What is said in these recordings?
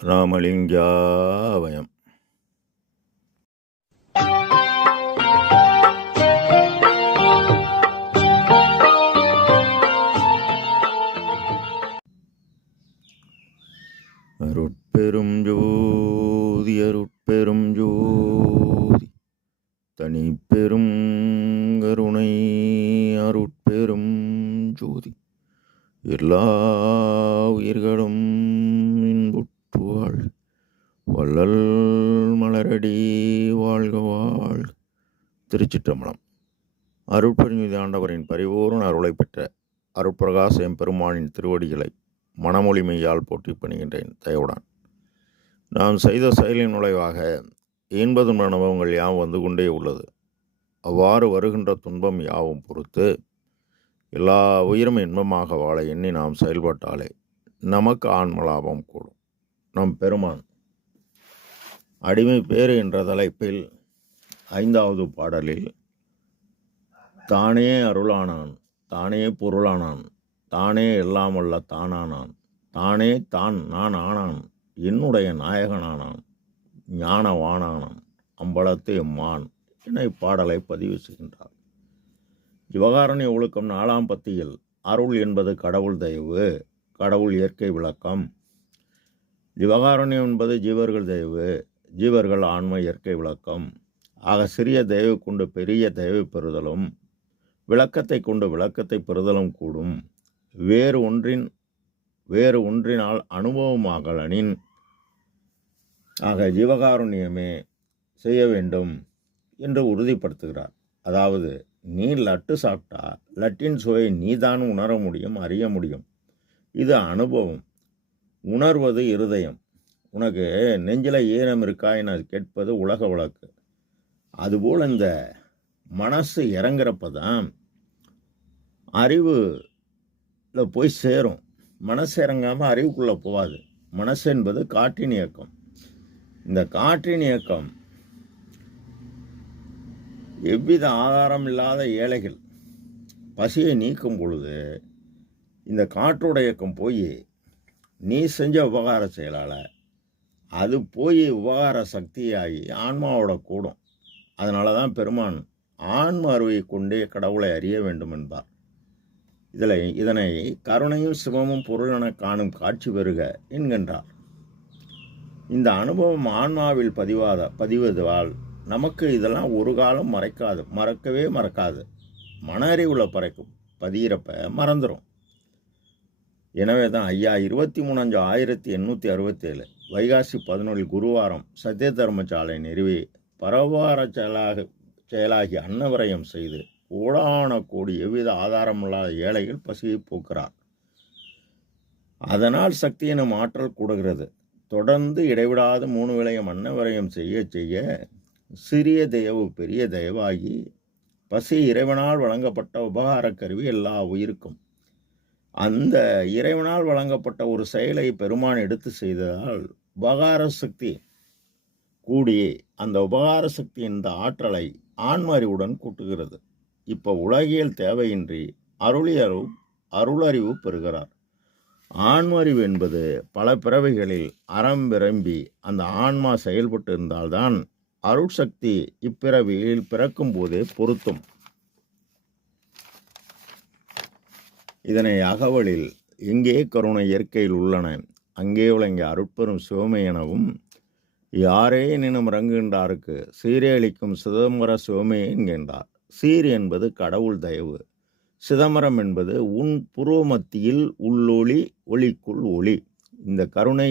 ராமலிங்காவயம். அருட்பெரும் ஜோதி அருட்பெரும் ஜோதி தனிப்பெரும் கருணை அருட்பெரும் ஜோதி எல்லா உயிர்களும் இன்புற்று வாழ்க வள்ளல் மலரடி வாழ்க வாழ்க. திருச்சிற்றம்பலம். அருட்பெருஞ்சுதி ஆண்டவரின் பரிபூர்ண அருளை பெற்ற அருட்பிரகாச எம்பெருமானின் திருவடிகளை மனமொழிமையால் போற்றி பணிகின்றேன் தயவுடன். நாம் செய்த செயலின் நுழைவாக இன்பதும் அனுபவங்கள் யாவும் வந்து கொண்டே உள்ளது. அவ்வாறு வருகின்ற துன்பம் யாவும் பொறுத்து எல்லா உயிரும் இன்பமாக வாழ எண்ணி நாம் செயல்பட்டாலே நமக்கு ஆன்மலாபம் கூடும். நம் பெருமான் அடிமை பேறு என்ற தலைப்பில் 5வது பாடலில் தானே அருளானான், தானே பொருளானான், தானே எல்லாமல்ல தானானான், தானே தான் நான் ஆனான், என்னுடைய நாயகனானான், ஞானவானானான், அம்பலத்து எம்மான் என இப்பாடலை பதிவு செய்கின்றார். ஜீவகாருண்ய ஒழுக்கம் 4ஆம் பத்தியில் அருள் என்பது கடவுள் தயவு, கடவுள் இயற்கை விளக்கம். ஜீவகாருண்யம் என்பது ஜீவர்கள் தயவு, ஜீவர்கள் ஆன்ம இயற்கை விளக்கம். ஆக சிறிய தயவு கொண்டு பெரிய தயவு பெறுதலும், விளக்கத்தை கொண்டு விளக்கத்தை பெறுதலும் கூடும். வேறு ஒன்றினால் அனுபவமாகலனின் ஆக ஜீவகாருண்யமே செய்ய வேண்டும் என்று உறுதிப்படுத்துகிறார். அதாவது நீ லட்டு சாப்பிட்டா லட்டின் சுவையை நீதான் உணர முடியும், அறிய முடியும். இது அனுபவம். உணர்வது இருதயம். உனக்கு நெஞ்சில் ஈரம் இருக்கா என கேட்பது உலக வழக்கு. அதுபோல் இந்த மனசு இறங்குறப்ப தான் அறிவில் போய் சேரும். மனசு இறங்காமல் அறிவுக்குள்ளே போகாது. மனசு என்பது காற்றின் இயக்கம். இந்த காற்றின் இயக்கம் எவ்வித ஆதாரம் இல்லாத ஏழைகள் பசியை நீக்கும் பொழுது இந்த காற்றோட இயக்கம் போய் நீ செஞ்ச உபகார செயலால் அது போய் உபகார சக்தியாகி ஆன்மாவோட கூடும். அதனால தான் பெருமான் ஆன்ம அறிவை கொண்டே கடவுளை அறிய வேண்டும் என்பார். இதனை கருணையும் சிவமும் பொருளென காணும் காட்சி பெறுக என்கின்றார். இந்த அனுபவம் ஆன்மாவில் பதிவதால் நமக்கு இதெல்லாம் ஒரு காலம் மறக்கவே மறக்காது. மன அறிவில் பதிகிறப்ப மறந்துடும். எனவே தான் ஐயா 23/5/1867 வைகாசி 11 குருவாரம் சத்திய தர்மசாலை நிறுவி பரவார செயலாகி அன்னவரயம் செய்து கோடான கோடி எவ்வித ஆதாரமில்லாத ஏழைகள் பசியை போக்குறார். அதனால் சக்தி எனும் ஆற்றல் கூடுகிறது. தொடர்ந்து இடைவிடாது 3 விளையம் அன்னவரயம் செய்ய செய்ய சிறிய தயவு பெரிய தயவாகி பசி இறைவனால் வழங்கப்பட்ட உபகார கருவி எல்லா உயிருக்கும். அந்த இறைவனால் வழங்கப்பட்ட ஒரு செயலை பெருமான் எடுத்து செய்ததால் உபகார சக்தி கூடி அந்த உபகார சக்தி இந்த ஆற்றலை ஆன்ம அறிவுடன் கூட்டுகிறது. இப்போ உலகியல் தேவையின்றி அருளறிவு பெறுகிறார். ஆன்மறிவு என்பது பல பிறவைகளில் அறம் விரும்பி அந்த ஆன்மா செயல்பட்டு இருந்தால்தான் அருட்சக்தி இப்பிறவியில் பிறக்கும் போதே பொருத்தும். இதனை அகவலில் எங்கே கருணை இயற்கையில் உள்ளன அங்கே விளங்கிய அருட்பெரும் சிவமை எனவும், யாரே நினும் இறங்குகின்றாருக்கு சீரே அளிக்கும் சிதம்பர சிவமே என்கின்றார். சீர் என்பது கடவுள் தயவு. சிதம்பரம் என்பது உன் புருவ மத்தியில் உள்ளொளி, ஒளிக்குள் ஒளி. இந்த கருணை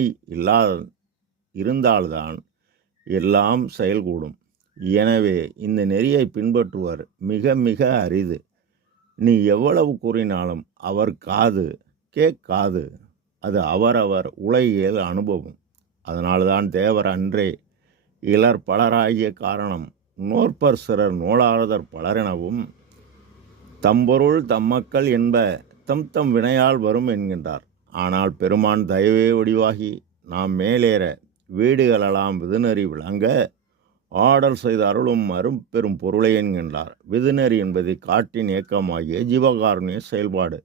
இருந்தால்தான் எல்லாம் செயல்கூடும். எனவே இந்த நெறியை பின்பற்றுவர் மிக மிக அரிது. நீ எவ்வளவு கூறினாலும் அவர் காது கேட்காது. அது அவரவர் உலகியல் அனுபவம். அதனால்தான் தேவர் அன்றே இலர் பலராகிய காரணம் நோற்பர் சிறர் நோளாளர் பலரெனவும் தம்பொருள் தம்மக்கள் என்ப தம் வினையால் வரும் என்கின்றார். ஆனால் பெருமான் தயவே வடிவாகி நாம் மேலேற வீடுகளெல்லாம் விதுநெறி விளங்க ஆடல் செய்த அருளும் அரும்பெரும் பொருளை என்கின்றார். விதுநெறி என்பது காற்றின் இயக்கமாகிய ஜீவகாருண்ய செயல்பாடு.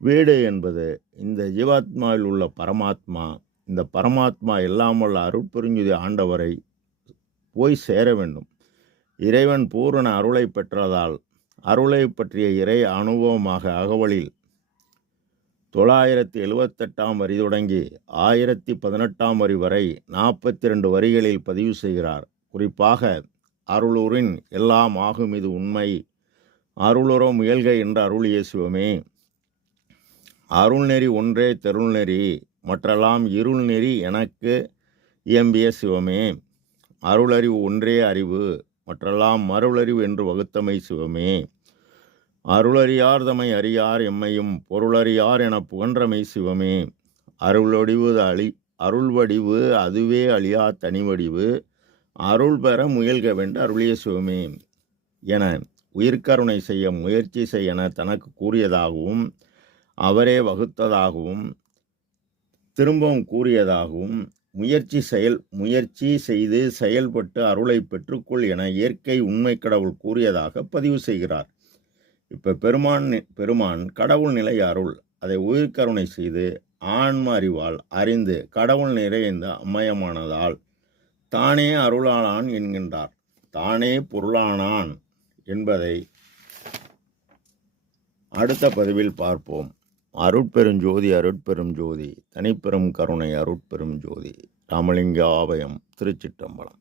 வீடு என்பது இந்த ஜீவாத்மாவில் உள்ள பரமாத்மா இந்த பரமாத்மா எல்லாம் வல்ல அருட்பெருஞ்சுதி ஆண்டவரை போய் சேர வேண்டும். இறைவன் பூரண அருளை பெற்றதால் அருளை பற்றிய இறை அனுபவமாக அகவலில் 978ஆம் வரி தொடங்கி 1018ஆம் வரி வரை 42 வரிகளில் பதிவு செய்கிறார். குறிப்பாக அருளுரின் எல்லாம் ஆகும் இது உண்மை, அருளுற முயல்க என்று அருளிய சிவமே, அருள்நெறி ஒன்றே தெருள்நெறி, மற்றெல்லாம் இருள்நெறி எனக்கு இயம்பிய சிவமே, அருளறிவு ஒன்றே அறிவு, மற்றெல்லாம் மருளறிவு என்று வகுத்தமை சிவமே, அருளறியார் தமை அறியார் எம்மையும் பொருளறியார் என புகன்றமை சிவமே, அருள்வடிவு அதுவே அழியா தனிவடிவு, அருள் பெற முயல்கவென்று அருளிய சிவமே என உயிர்கருணை செய்ய முயற்சி செய்ய தனக்கு கூறியதாகவும் அவரே வகுத்ததாகவும் திரும்பவும் கூறியதாகவும் முயற்சி செய்து செயல்பட்டு அருளை பெற்றுக்கொள் என இயற்கை உண்மை கடவுள் கூறியதாக பதிவு செய்கிறார். இப்போ பெருமான் கடவுள் நிலை அருள், அதை உயிர்கருணை செய்து ஆன்ம அறிவால் அறிந்து கடவுள் நிறைந்த அமயமானதால் தானே அருளானான் என்கின்றார். தானே பொருளானான் என்பதை அடுத்த பதிவில் பார்ப்போம். அருட்பெருஞ்சோதி அருட்பெரும் ஜோதி, தனிப்பெரும் கருணை அருட்பெரும் ஜோதி. ராமலிங்க ஆபயம், திருச்சிற்றம்பலம்.